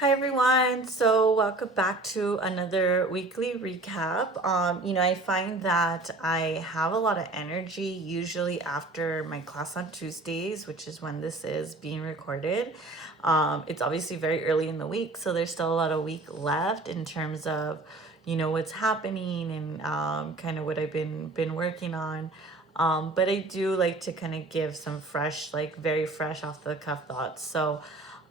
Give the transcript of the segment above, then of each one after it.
Hi everyone. So welcome back to another weekly recap. I find that I have a lot of energy usually after my class on Tuesdays, which is when this is being recorded. It's obviously very early in the week, so there's still a lot of week left in terms of, what's happening and kind of what I've been working on. But I do like to kind of give some fresh, like very fresh off the cuff thoughts. So.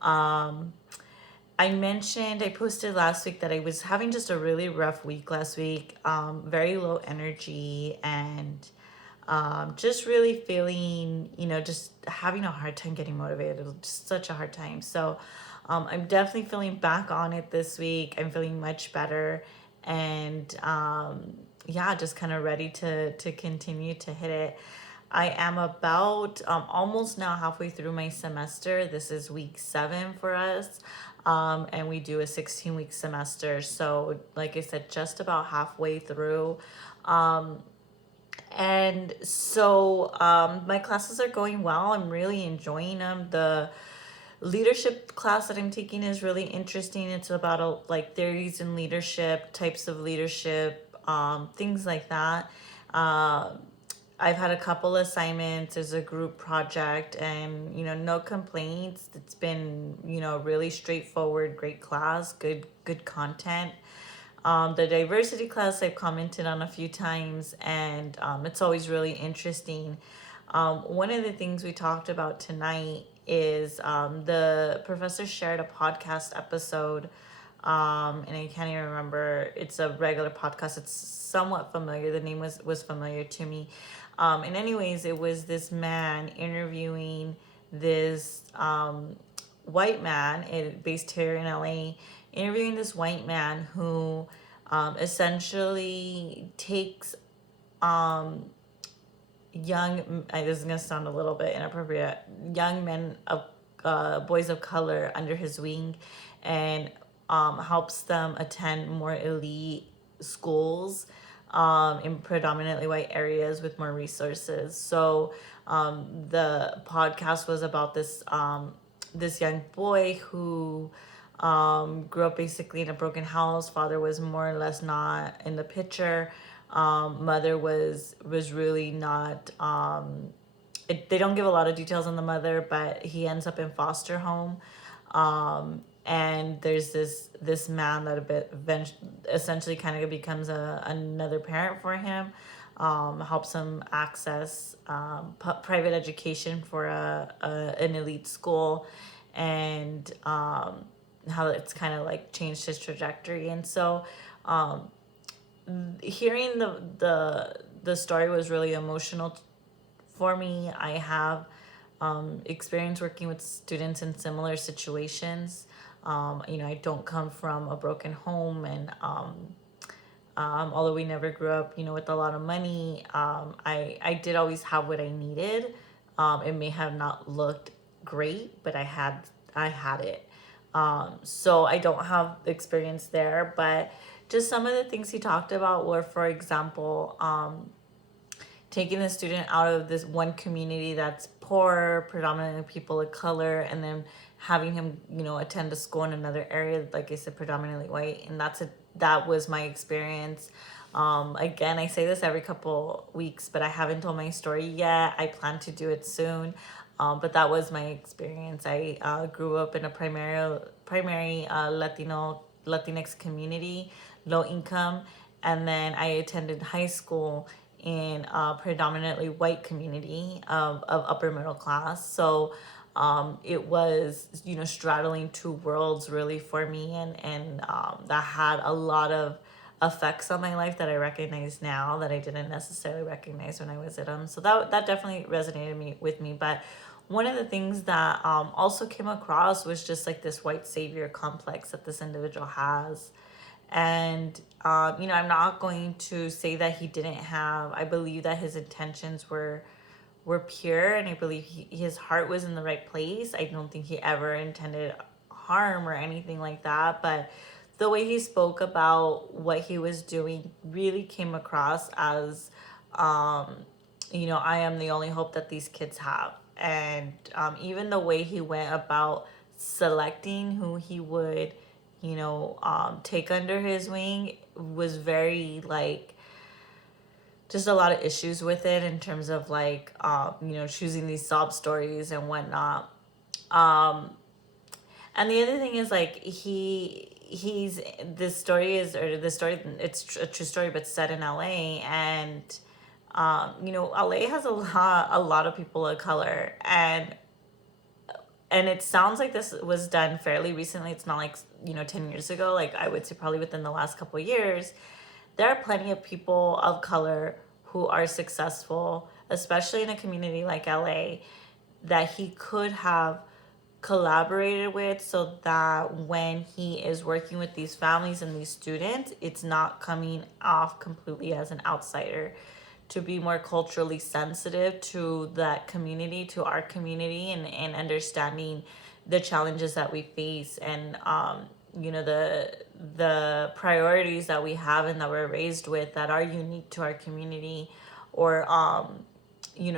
Um, I posted last week that I was having just a really rough week last week, very low energy, and just really feeling, just having a hard time getting motivated, just such a hard time. So I'm definitely feeling back on it this week. I'm feeling much better, and yeah, just kind of ready to continue to hit it. I am about almost now halfway through my semester. This is week 7 for us. And we do a 16-week semester. So, like I said, just about halfway through. Um, my classes are going well. I'm really enjoying them. The leadership class that I'm taking is really interesting. It's about like theories in leadership, types of leadership, things like that. Um, I've had a couple assignments. There's a group project, and no complaints. It's been really straightforward, great class, good content. The diversity class I've commented on a few times, and it's always really interesting. One of the things we talked about tonight is the professor shared a podcast episode, and I can't even remember. It's a regular podcast. It's somewhat familiar. The name was familiar to me. And anyways, it was this man interviewing this white man based here in LA, interviewing this white man who essentially takes um, this is going to sound a little bit inappropriate, young men of boys of color under his wing, and helps them attend more elite schools in predominantly white areas with more resources. So the podcast was about this young boy who grew up basically in a broken house. Father was more or less not in the picture. Mother was really not. They don't give a lot of details on the mother, but he ends up in foster home. And there's this man that essentially kind of becomes another parent for him, helps him access private education for an elite school, and how it's kind of like changed his trajectory. And so um, hearing the story was really emotional for me. I have experience working with students in similar situations. I don't come from a broken home, and although we never grew up, with a lot of money, I did always have what I needed. It may have not looked great, but I had it. So I don't have experience there, but just some of the things he talked about were, for example, taking the student out of this one community that's poor, predominantly people of color, and then having him, attend a school in another area, like I said, predominantly white. And that was my experience. Again, I say this every couple weeks, but I haven't told my story yet. I plan to do it soon. But that was my experience. I grew up in a primary Latinx community, low income, and then I attended high school in a predominantly white community of upper middle class. So it was, straddling two worlds really for me, and that had a lot of effects on my life that I recognize now that I didn't necessarily recognize when I was at them. So that definitely resonated with me. But one of the things that also came across was just like this white savior complex that this individual has. And I'm not going to say that he didn't have. I believe that his intentions were pure, and I believe his heart was in the right place. I don't think he ever intended harm or anything like that, but the way he spoke about what he was doing really came across as I am the only hope that these kids have. And even the way he went about selecting who he would, take under his wing was very like just a lot of issues with it in terms of like choosing these sob stories and whatnot. And the other thing is like he's this story is or the story it's a true story but set in LA, and LA has a lot of people of color, and it sounds like this was done fairly recently. It's not like 10 years ago. Like I would say probably within the last couple of years there are plenty of people of color who are successful, especially in a community like LA, that he could have collaborated with, so that when he is working with these families and these students, it's not coming off completely as an outsider, to be more culturally sensitive to that community, to our community, and understanding the challenges that we face, and the priorities that we have and that we're raised with that are unique to our community, or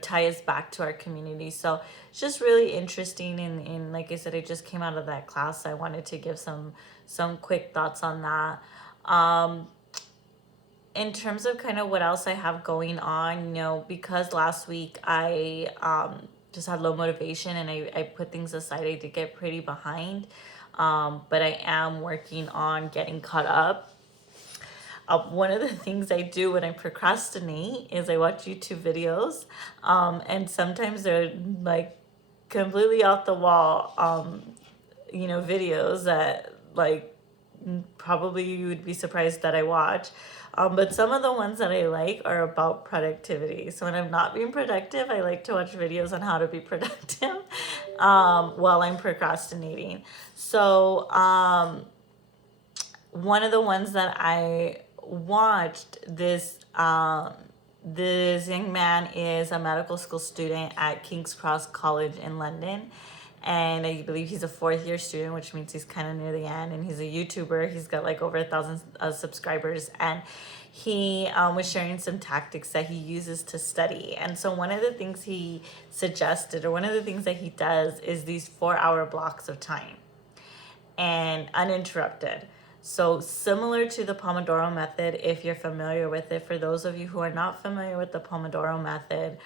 tie us back to our community. So it's just really interesting, and like I said, I just came out of that class. So I wanted to give some quick thoughts on that. In terms of kind of what else I have going on, because last week I just had low motivation, and I put things aside. I did get pretty behind, but I am working on getting caught up. One of the things I do when I procrastinate is I watch YouTube videos, and sometimes they're like completely off the wall, videos that like probably you would be surprised that I watch. But some of the ones that I like are about productivity. So when I'm not being productive, I like to watch videos on how to be productive while I'm procrastinating. So one of the ones that I watched, this young man is a medical school student at King's Cross College in London, and I believe he's a fourth year student, which means he's kind of near the end, and he's a YouTuber. He's got like over 1,000 subscribers, and he was sharing some tactics that he uses to study. And so one of the things he suggested, or one of the things that he does, is these 4-hour blocks of time and uninterrupted. So similar to the Pomodoro method, if you're familiar with it. For those of you who are not familiar with the Pomodoro method,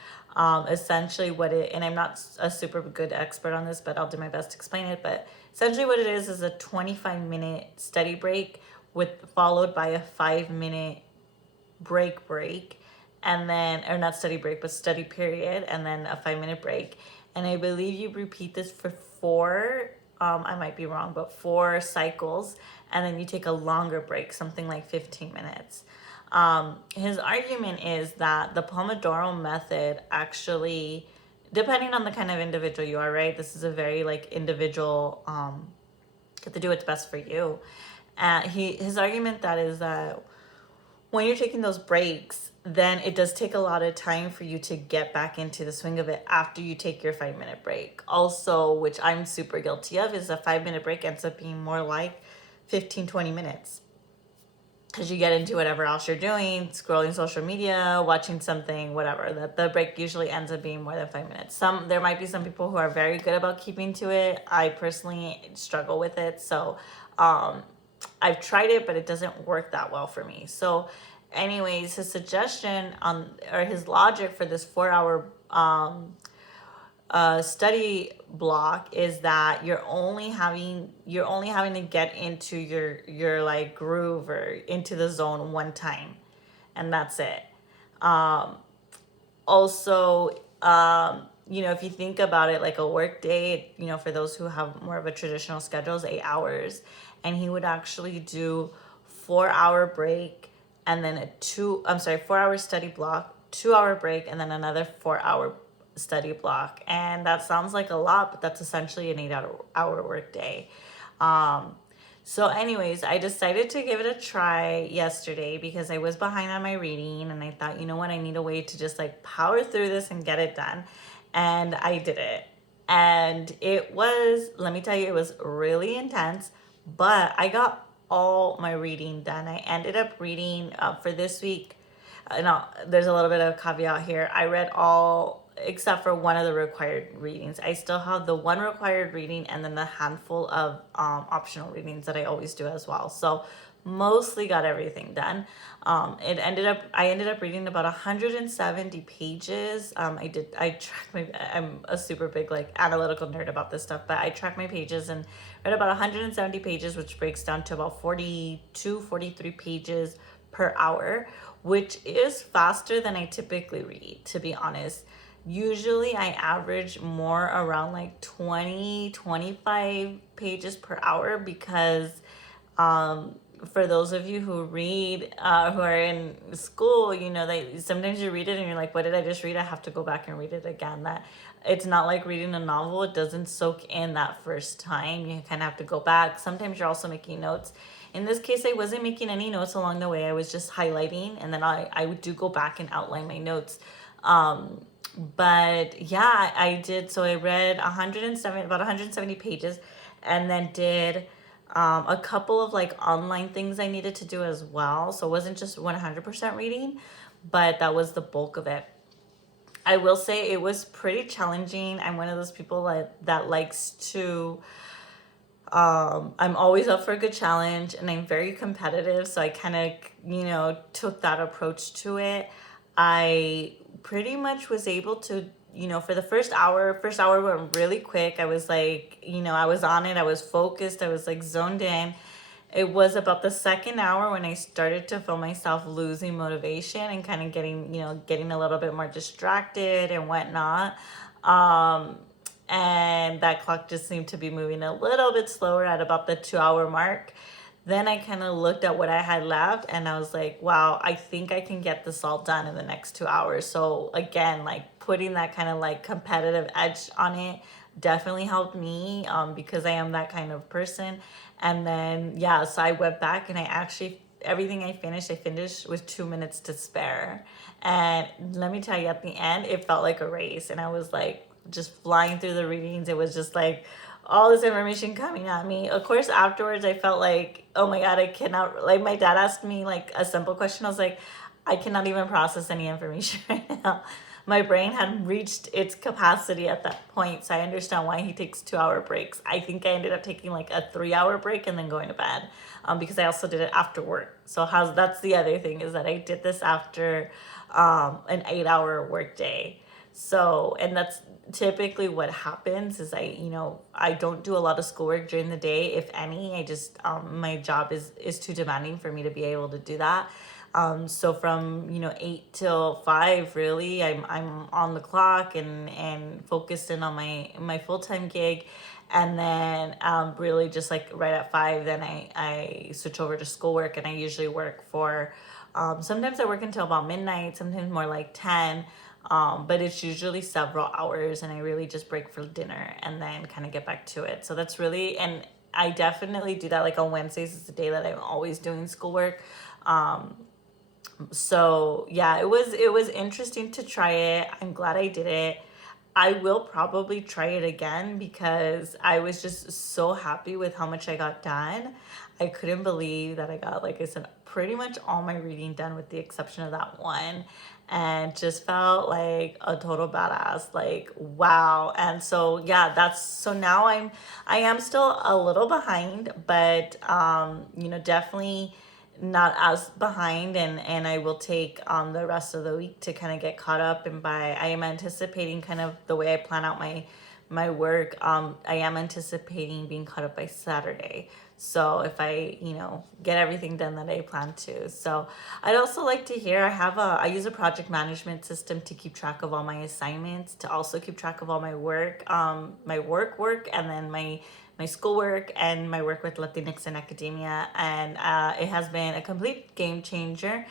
essentially what it, and I'm not a super good expert on this, but I'll do my best to explain it. But essentially what it is a 25-minute study break followed by a 5-minute break, and then, or not study break, but study period, and then a 5-minute break. And I believe you repeat this for 4, I might be wrong, but 4 cycles, and then you take a longer break, something like 15 minutes. His argument is that the Pomodoro method actually, depending on the kind of individual you are, right? This is a very like individual, you have to do what's best for you. His argument that is that when you're taking those breaks, then it does take a lot of time for you to get back into the swing of it after you take your 5-minute break. Also, which I'm super guilty of, is a 5-minute break ends up being more like 15-20 minutes, because you get into whatever else you're doing, scrolling social media, watching something, whatever. That the break usually ends up being more than 5 minutes. There might be some people who are very good about keeping to it. I personally struggle with it. So I've tried it, but it doesn't work that well for me. So anyways, his suggestion or his logic for this 4-hour study block is that you're only having to get into your like groove or into the zone one time, and that's it. Also, if you think about it, like a work day, for those who have more of a traditional schedule, is 8 hours, and he would actually do 4-hour break, and then 4-hour study block, 2-hour break, and then another 4-hour study block. And that sounds like a lot, but that's essentially an 8-hour work day. So anyways, I decided to give it a try yesterday because I was behind on my reading, and I thought, you know what, I need a way to just like power through this and get it done. And I did it. And let me tell you, it was really intense, but I got all my reading done. I ended up reading for this week. There's a little bit of a caveat here. I read all except for one of the required readings. I still have the one required reading and then the handful of optional readings that I always do as well. So mostly got everything done. I ended up reading about 170 pages. I tracked I'm a super big like analytical nerd about this stuff, but I tracked my pages and read about 170 pages, which breaks down to about 42, 43 pages per hour, which is faster than I typically read, to be honest. Usually I average more around like 20, 25 pages per hour because for those of you who read, who are in school, you know, that sometimes you read it and you're like, what did I just read? I have to go back and read it again. That it's not like reading a novel. It doesn't soak in that first time. You kind of have to go back. Sometimes you're also making notes. In this case, I wasn't making any notes along the way. I was just highlighting, and then I would do go back and outline my notes. But yeah, I did. So I read 170, about 170 pages, and then did a couple of like online things I needed to do as well. So it wasn't just 100% reading, but that was the bulk of it. I will say it was pretty challenging. I'm one of those people that likes to, I'm always up for a good challenge and I'm very competitive. So I kind of, took that approach to it. I pretty much was able to, for the first hour went really quick. I was like, I was on it. I was focused. I was like zoned in. It was about the second hour when I started to feel myself losing motivation and kind of getting a little bit more distracted and whatnot. And that clock just seemed to be moving a little bit slower at about the 2 hour mark. Then I kind of looked at what I had left and I was like, wow, I think I can get this all done in the next 2 hours. So again, like putting that kind of like competitive edge on it definitely helped me because I am that kind of person. And then, yeah, so I went back and everything I finished with 2 minutes to spare. And let me tell you, at the end, it felt like a race. And I was like just flying through the readings. It was just like, all this information coming at me. Of course, afterwards, I felt like, oh my God, I cannot. Like, my dad asked me like a simple question. I was like, I cannot even process any information right now. My brain had reached its capacity at that point. So I understand why he takes 2 hour breaks. I think I ended up taking like a 3 hour break and then going to bed because I also did it after work. So that's the other thing is that I did this after an 8 hour work day. So, and that's typically what happens is I don't do a lot of schoolwork during the day, if any. I just, my job is too demanding for me to be able to do that. So from, 8 till 5, really, I'm on the clock and focused in on my full-time gig. And then really just like right at 5, then I switch over to schoolwork and I usually work for, sometimes I work until about midnight, sometimes more like 10. But it's usually several hours and I really just break for dinner and then kind of get back to it. So that's really, and I definitely do that like on Wednesdays is the day that I'm always doing schoolwork. So yeah, it was interesting to try it. I'm glad I did it. I will probably try it again because I was just so happy with how much I got done. I couldn't believe that I got, like I said, pretty much all my reading done with the exception of that one, and just felt like a total badass, like wow. And so yeah, so now I am still a little behind, but definitely not as behind, and I will take the rest of the week to kind of get caught up. And I am anticipating kind of the way I plan out my work. I am anticipating being caught up by Saturday. So if I, get everything done that I plan to. So I'd also like to hear, I use a project management system to keep track of all my assignments, to also keep track of all my work, my work, and then my schoolwork and my work with Latinx in academia. And it has been a complete game changer.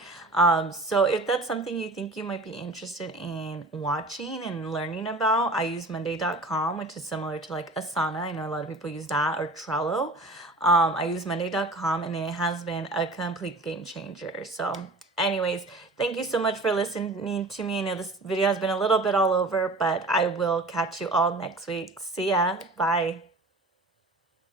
So if that's something you think you might be interested in watching and learning about, I use Monday.com, which is similar to like Asana. I know a lot of people use that, or Trello. I use Monday.com and it has been a complete game changer. So anyways, thank you so much for listening to me. I know this video has been a little bit all over, but I will catch you all next week. See ya. Bye.